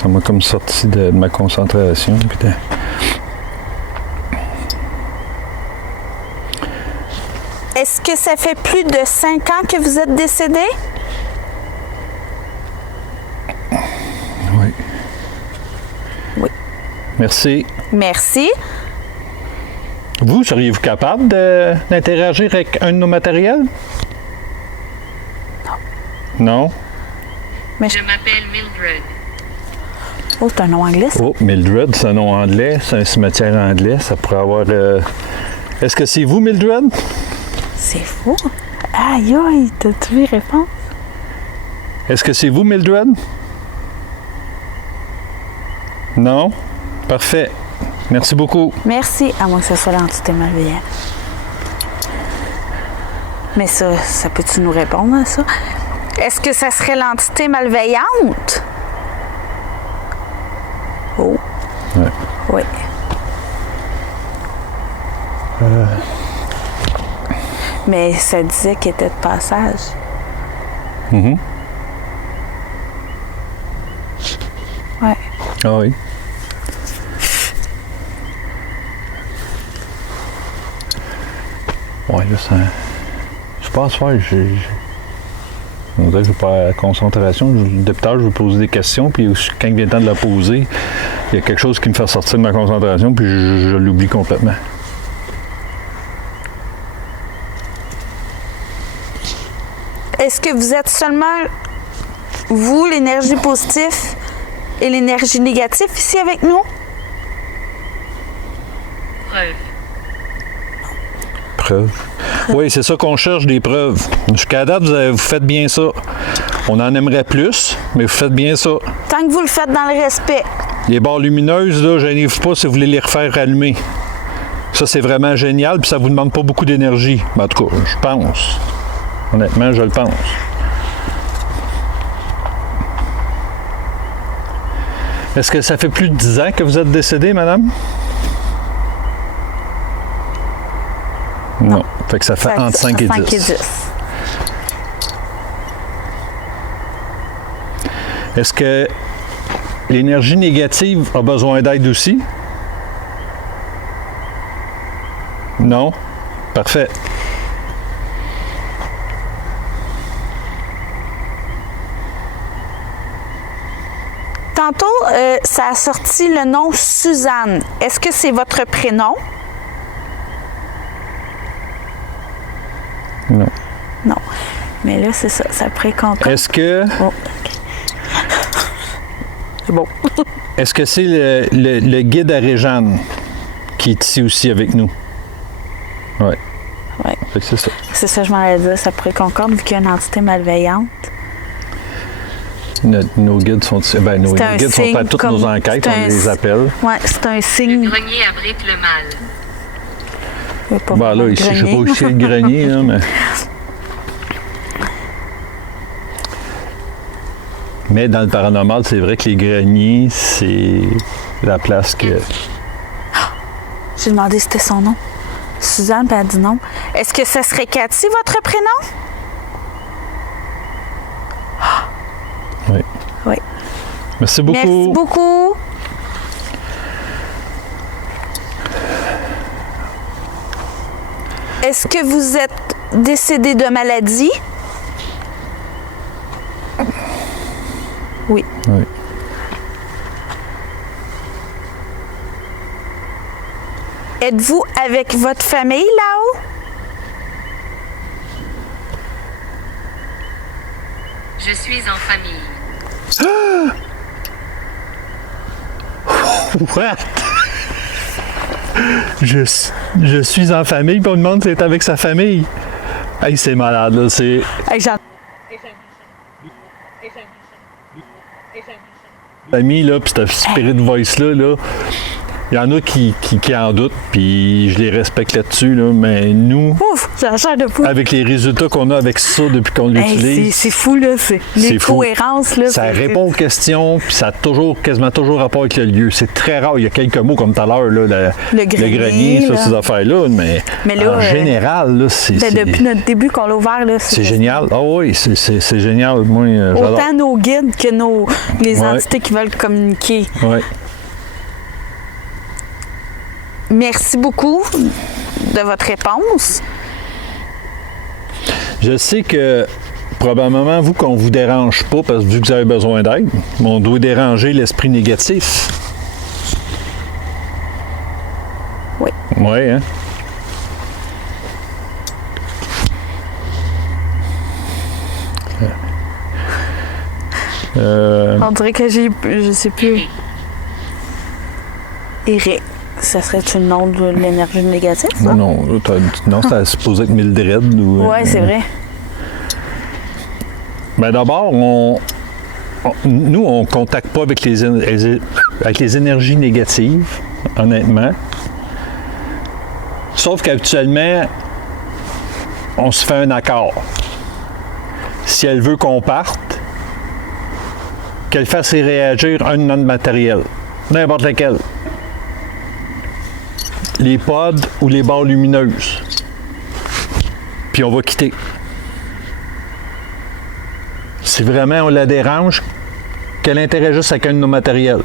ça m'a comme sorti de ma concentration. Puis de... Est-ce que ça fait plus de 5 ans que vous êtes décédé? Oui. Oui. Merci. Merci. Vous, seriez-vous capable d'interagir avec un de nos matériels? Non? Je m'appelle Mildred. Oh, c'est un nom anglais, ça? Oh, Mildred, c'est un nom anglais, c'est un cimetière anglais. Ça pourrait avoir... Est-ce que c'est vous, Mildred? C'est fou. Aïe, aïe, t'as-tu vu réponse? Est-ce que c'est vous, Mildred? Non? Parfait. Merci beaucoup. Merci, à moins que ce soit l'entité malveillante. Mais ça peut-tu nous répondre à ça? Est-ce que ça serait l'entité malveillante? Oh. Ouais. Oui. Mais ça disait qu'il était de passage. Mhm. Ouais. Ah oui. Ouais, là, ça... Je pense faire, on dirait que j'ai pas la concentration. Depuis tard, je vais poser des questions, puis quand il vient le temps de la poser, il y a quelque chose qui me fait sortir de ma concentration, puis je l'oublie complètement. Est-ce que vous êtes seulement, vous, l'énergie positive et l'énergie négative ici avec nous? Preuve. Preuves. Oui, c'est ça qu'on cherche, des preuves. Jusqu'à date, vous faites bien ça. On en aimerait plus, mais vous faites bien ça. Tant que vous le faites dans le respect. Les barres lumineuses, là, gênez-vous pas si vous voulez les refaire allumer. Ça, c'est vraiment génial, puis ça vous demande pas beaucoup d'énergie. Mais en tout cas, je pense. Honnêtement, je le pense. Est-ce que ça fait plus de 10 ans que vous êtes décédée, madame? Non. Fait que ça fait entre 5 et 10. Est-ce que l'énergie négative a besoin d'aide aussi? Non? Parfait. Tantôt, ça a sorti le nom Suzanne. Est-ce que c'est votre prénom? Non. Non. Mais là, c'est ça. Ça pourrait concorde. Est-ce que... Oh, OK. C'est bon. Est-ce que c'est le guide à Réjeanne qui est ici aussi avec nous? Oui. Oui. Fait que c'est ça. C'est ça, je m'en allais dire. Ça pourrait concorde vu qu'il y a une entité malveillante. Nos guides sont ici. Ben, nos guides sont à toutes nos enquêtes, on les appelle. Oui, c'est un Le signe. grenier abrite le mal. Ben là, ici, je ne sais pas où c'est le grenier, là, mais... Mais dans le paranormal, c'est vrai que les greniers, c'est la place que... J'ai demandé si c'était son nom. Suzanne, puis elle a dit non. Est-ce que ça serait Cathy, votre prénom? Oui. Oui. Merci beaucoup. Merci beaucoup. Est-ce que vous êtes décédé de maladie? Oui. Oui. Êtes-vous avec votre famille là-haut? Je suis en famille. What? Je suis en famille, puis on me demande si c'est avec sa famille. Hey, c'est malade, là, c'est... Hey, Famille, là, puis ce spirit voice-là, là, il y en a qui en doutent, puis je les respecte là-dessus, là, mais nous, Ouf, j'ai la chair de poule. avec les résultats qu'on a avec ça depuis qu'on l'utilise, C'est fou, là. C'est c'est fou. l'incohérence, là. ça c'est- répond aux questions, puis ça a quasiment toujours rapport avec le lieu. C'est très rare. Il y a quelques mots, comme tout à l'heure, là, Le grenier, ça, là. ces affaires-là, mais là, en général, là, c'est... Ben, depuis notre début qu'on l'a ouvert, là. C'est génial. Ah oui, c'est génial. Moi, j'adore. Autant nos guides que les Ouais. entités qui veulent communiquer. Ouais. Merci beaucoup de votre réponse. Je sais que probablement, vous, qu'on ne vous dérange pas, parce que vu que vous avez besoin d'aide, on doit déranger l'esprit négatif. Oui. Oui, hein? On dirait que je sais plus. Eric. Ça serait-tu le nom de l'énergie négative, ça? Non, c'était supposé être Mildred. Oui, c'est vrai. Ben d'abord, nous, on ne contacte pas avec les énergies négatives, honnêtement. Sauf qu'habituellement, on se fait un accord. Si elle veut qu'on parte, qu'elle fasse réagir un de notre matériel, n'importe lequel. Les pods ou les barres lumineuses. Puis on va quitter. Si vraiment on la dérange, qu'elle interagisse avec un de nos matériels.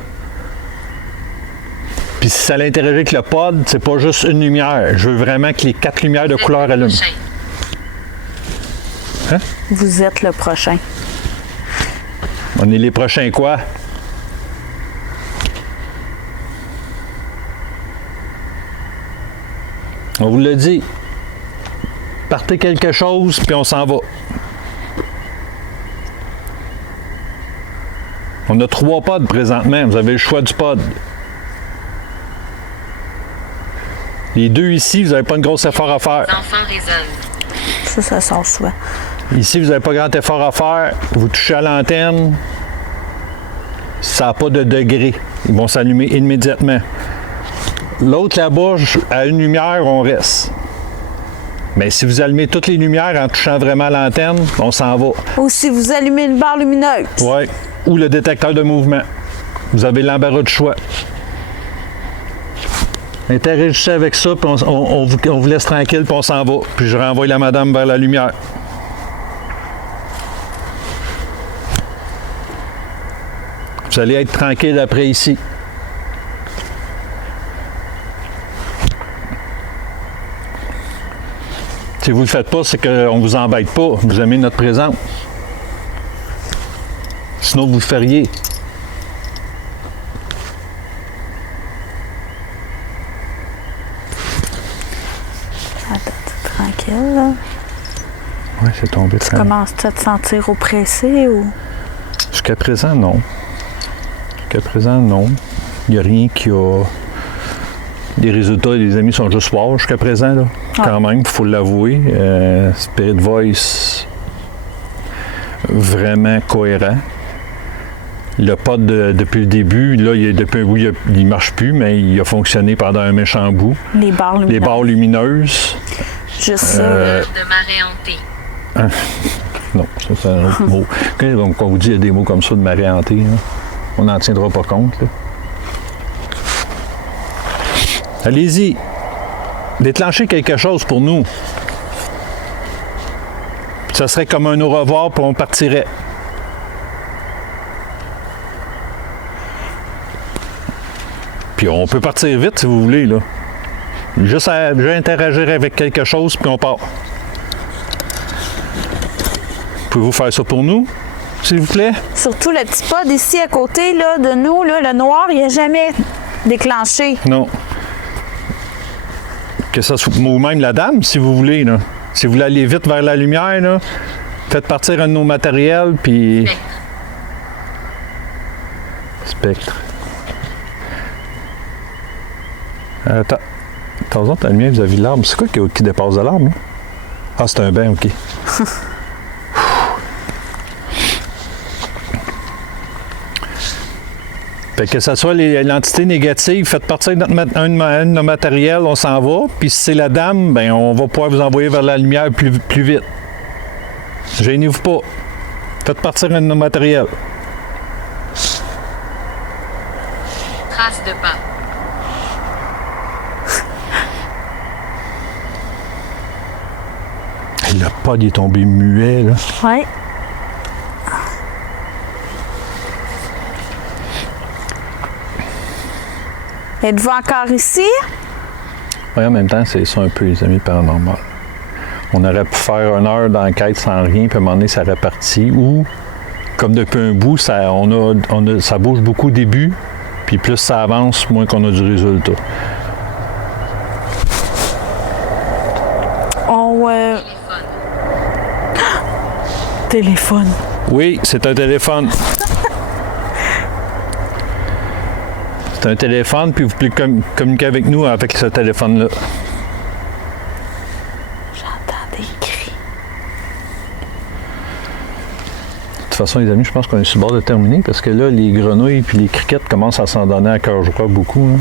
Puis si ça l'interagit avec le pod, c'est pas juste une lumière. Je veux vraiment que les 4 lumières de couleur allument. Hein? Vous êtes le prochain. On est les prochains quoi? On vous l'a dit. Partez quelque chose, puis on s'en va. On a 3 pods présentement. Vous avez le choix du pod. Les 2 ici, vous n'avez pas un gros effort à faire. Enfants résonnent. Ça sort souvent. Ici, vous n'avez pas grand effort à faire. Vous touchez à l'antenne. Ça n'a pas de degré. Ils vont s'allumer immédiatement. L'autre là-bas, à une lumière, on reste. Mais si vous allumez toutes les lumières en touchant vraiment l'antenne, on s'en va. Ou si vous allumez une barre lumineuse. Oui. Ou le détecteur de mouvement. Vous avez l'embarras de choix. Interagissez avec ça, puis on vous laisse tranquille, puis on s'en va. Puis je renvoie la madame vers la lumière. Vous allez être tranquille après ici. Si vous ne le faites pas, c'est qu'on ne vous embête pas. Vous aimez notre présence. Sinon, vous le feriez. Attends, tranquille, là. Oui, c'est tombé. Tu commences-tu à te sentir oppressé ou... Jusqu'à présent, non. Jusqu'à présent, non. Il n'y a rien qui a... Les résultats, les amis sont juste forts jusqu'à présent, là. Ah. Quand même, il faut l'avouer. Spirit Voice, vraiment cohérent. Le pod depuis le début, là, depuis un bout, il ne marche plus, mais il a fonctionné pendant un méchant bout. Les barres lumineuses. Les barres lumineuses. Juste ça. De marée hantée. Non, ça c'est un autre mot. Quand on vous dit qu'il y a des mots comme ça de marée hantée, là, on n'en tiendra pas compte. Là. Allez-y. Déclenchez quelque chose pour nous. Ça serait comme un au revoir, puis on partirait. Puis on peut partir vite si vous voulez, là. Juste à interagir avec quelque chose, puis on part. Pouvez-vous faire ça pour nous, s'il vous plaît? Surtout le petit pod ici à côté là, de nous, là, le noir, il n'a jamais déclenché. Non. Que ça soit, ou même la dame, si vous voulez, là. Si vous voulez aller vite vers la lumière, là, faites partir un de nos matériels, puis... Spectre. Attends. De temps en temps, la lumière, vous avez l'arbre. C'est quoi qui dépasse de l'arbre? Hein? Ah, c'est un bain, OK. Fait que ce soit l'entité négative, faites partir un de nos matériels, on s'en va. Puis si c'est la dame, ben on va pouvoir vous envoyer vers la lumière plus vite. Gênez-vous pas. Faites partir un de nos matériels. Trace de pas. Le pod il est tombé muet, là. Oui. Êtes-vous encore ici? Oui, en même temps, c'est ça un peu, les amis paranormaux. On aurait pu faire 1 heure d'enquête sans rien, puis à un moment donné, ça repartit. Ou, comme depuis un bout, ça bouge beaucoup au début, puis plus ça avance, moins qu'on a du résultat. Téléphone. Oui, c'est un téléphone. C'est un téléphone, puis vous pouvez communiquer avec nous avec ce téléphone-là. J'entends des cris. De toute façon, les amis, je pense qu'on est sur le bord de terminer parce que là, les grenouilles puis les criquettes commencent à s'en donner à cœur joie beaucoup. Hein.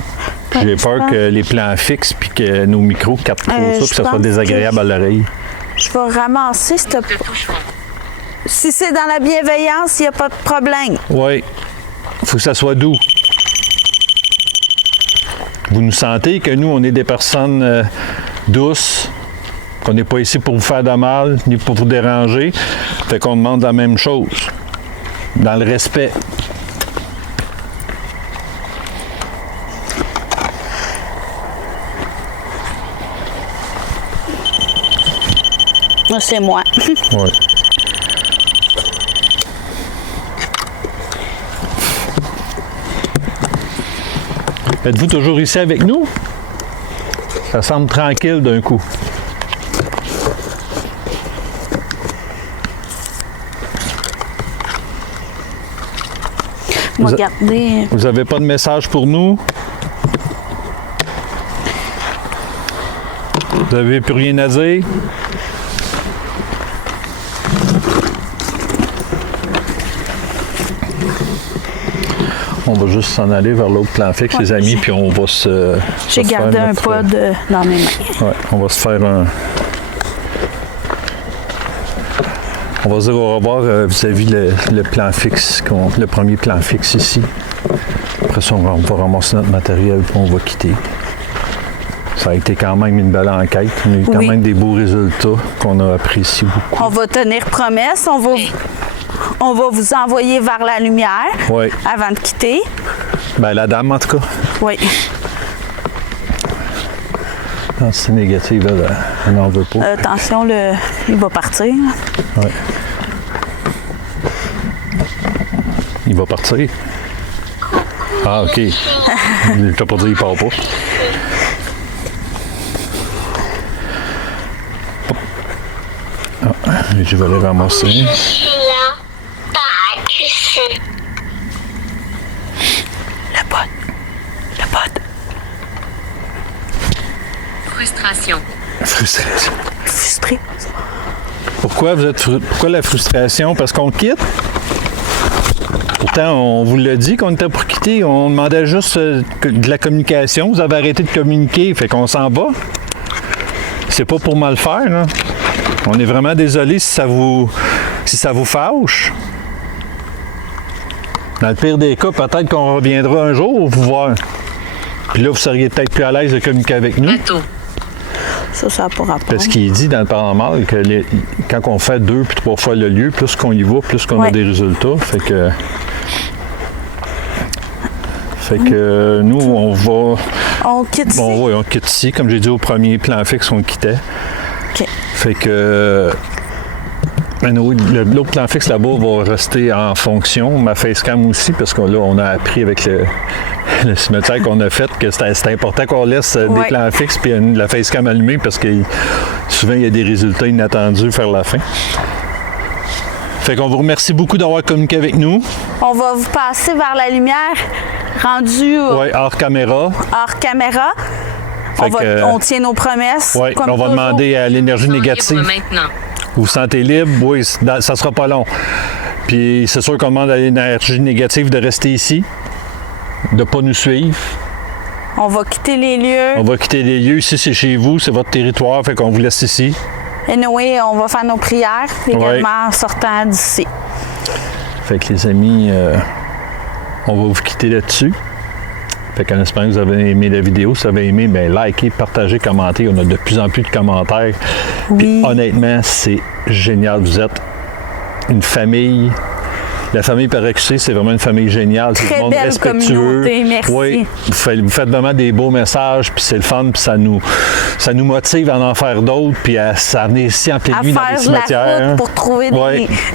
Puis j'ai peur que les plans fixes puis que nos micros captent trop ça puis que ça soit désagréable à l'oreille. Je vais ramasser cette... De touchement. Si c'est dans la bienveillance, il n'y a pas de problème. Oui. Il faut que ça soit doux. Vous nous sentez que nous, on est des personnes douces, qu'on n'est pas ici pour vous faire de mal, ni pour vous déranger. Fait qu'on demande la même chose, dans le respect. C'est moi. Oui. Êtes-vous toujours ici avec nous? Ça semble tranquille d'un coup. Regardez. Vous n'avez pas de message pour nous? Vous n'avez plus rien à dire? On va juste s'en aller vers l'autre plan fixe, les amis, puis on va se... J'ai gardé un pod dans mes mains. Ouais, on va se faire un... On va se dire au revoir vis-à-vis le plan fixe, le premier plan fixe ici. Après ça, on va ramasser notre matériel et on va quitter. Ça a été quand même une belle enquête. On a eu quand même des beaux résultats qu'on a appréciés beaucoup. On va tenir promesse. On va vous envoyer vers la lumière avant de quitter. Ben, la dame, en tout cas. Oui. Non, si c'est négatif, là, elle n'en veut pas. Attention, il va partir. Oui. Il va partir. Ah, OK. Je t'ai pas dit, il part pas. Ah, je vais aller ramasser. Je suis là. Pas tu sais. Le pod. Frustration. Frustration. Frustré. Pourquoi la frustration? Parce qu'on quitte? Pourtant, on vous l'a dit qu'on était pour quitter. On demandait juste de la communication. Vous avez arrêté de communiquer, fait qu'on s'en va. C'est pas pour mal faire, là. On est vraiment désolé si ça vous fâche. Dans le pire des cas, peut-être qu'on reviendra un jour vous voir. Puis là, vous seriez peut-être plus à l'aise de communiquer avec nous. Bateau. Ça n'a pas rapport. Parce qu'il dit dans le paranormal que quand on fait 2 puis 3 fois le lieu, plus qu'on y va, plus qu'on a des résultats. Fait que nous, on va... On quitte ici? Oui, on quitte ici. Comme j'ai dit au premier plan fixe, on quittait. OK. Fait que... L'autre plan fixe là-bas va rester en fonction. Ma facecam aussi, parce que là, on a appris avec le cimetière qu'on a fait que c'était important qu'on laisse des plans fixes puis la facecam allumée parce que souvent, il y a des résultats inattendus vers la fin. Fait qu'on vous remercie beaucoup d'avoir communiqué avec nous. On va vous passer vers la lumière rendue hors caméra. Hors caméra. On tient nos promesses. Oui, on va demander à l'énergie négative. Maintenant. Vous vous sentez libre? Oui, ça sera pas long. Puis c'est sûr qu'on demande à l'énergie négative de rester ici, de ne pas nous suivre. On va quitter les lieux. On va quitter les lieux. Ici, c'est chez vous, c'est votre territoire, fait qu'on vous laisse ici. Anyway, on va faire nos prières également en sortant d'ici. Fait que les amis, on va vous quitter là-dessus. Fait qu'en espérant que vous avez aimé la vidéo. Si vous avez aimé, bien, likez, partagez, commentez. On a de plus en plus de commentaires. Puis honnêtement, c'est génial. Vous êtes une famille. La famille Paracucé, c'est vraiment une famille géniale. C'est du monde respectueux. Merci. Oui, vous faites vraiment des beaux messages, puis c'est le fun, puis ça nous motive à en faire d'autres, puis à venir ici en pleine nuit dans les cimetières. La route pour trouver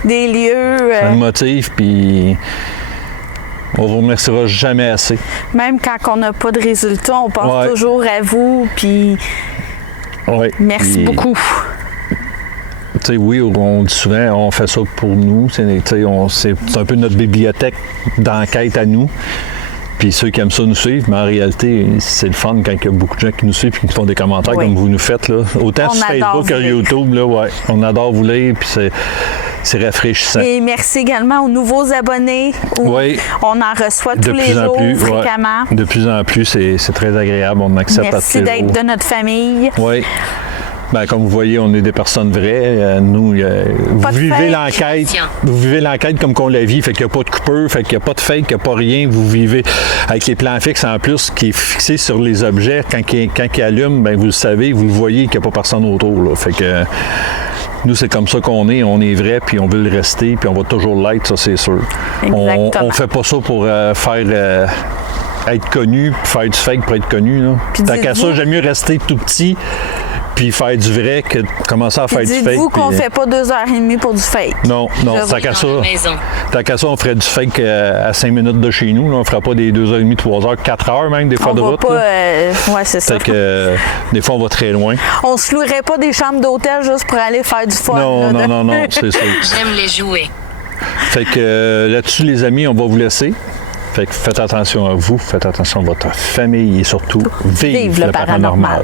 des lieux. Ça nous motive, puis on vous remerciera jamais assez. Même quand on n'a pas de résultats, on pense toujours à vous, puis merci beaucoup. Oui, on dit souvent, on fait ça pour nous. C'est un peu notre bibliothèque d'enquête à nous. Puis ceux qui aiment ça nous suivent, mais en réalité, c'est le fun quand il y a beaucoup de gens qui nous suivent et qui font des commentaires Oui. comme vous nous faites. Là. Autant On sur adore Facebook que vous lire. YouTube, là, ouais. On adore vous lire, puis c'est rafraîchissant. Et merci également aux nouveaux abonnés. Oui. On en reçoit De tous les plus en jours, plus, ouais. fréquemment. De plus en plus, c'est très agréable. On accepte Merci à tous les d'être jours. de notre famille. Oui. Ben, comme vous voyez, on est des personnes vraies. Nous, Pas de vous vivez fake. l'enquête. Tiens. Vous vivez l'enquête comme qu'on la vit. Fait qu'il n'y a pas de coupeur, fait qu'il n'y a pas de fake, qu'il n'y a pas rien. Vous vivez avec les plans fixes en plus qui est fixé sur les objets. Quand ils allument, ben, vous le savez, vous le voyez qu'il n'y a pas personne autour. Là. Fait que nous, c'est comme ça qu'on est. On est vrai, puis on veut le rester, puis on va toujours l'être, ça, c'est sûr. Exactement. On fait pas ça pour faire... être connu, puis faire du fake pour être connu. Là. Puis Tant qu'à ça, dites-vous- j'aime mieux rester tout petit puis faire du vrai que de commencer à Puis faire du fake. dites-vous qu'on puis- fait pas 2h30 pour du fake. Non, Je tant vois qu'à ça, Dans la maison. tant qu'à ça, on ferait du fake à 5 minutes de chez nous. Là. On ferait pas des 2h30, 3h, 4h même, des fois On de va route. pas... là. Ouais, c'est ça. Fait que des fois, on va très loin. On se louerait pas des chambres d'hôtel juste pour aller faire du fun. Non, là, non, non, non, c'est ça. J'aime les jouets. Fait que là-dessus, les amis, on va vous laisser. Fait que faites attention à vous, faites attention à votre famille et surtout, vive le paranormal.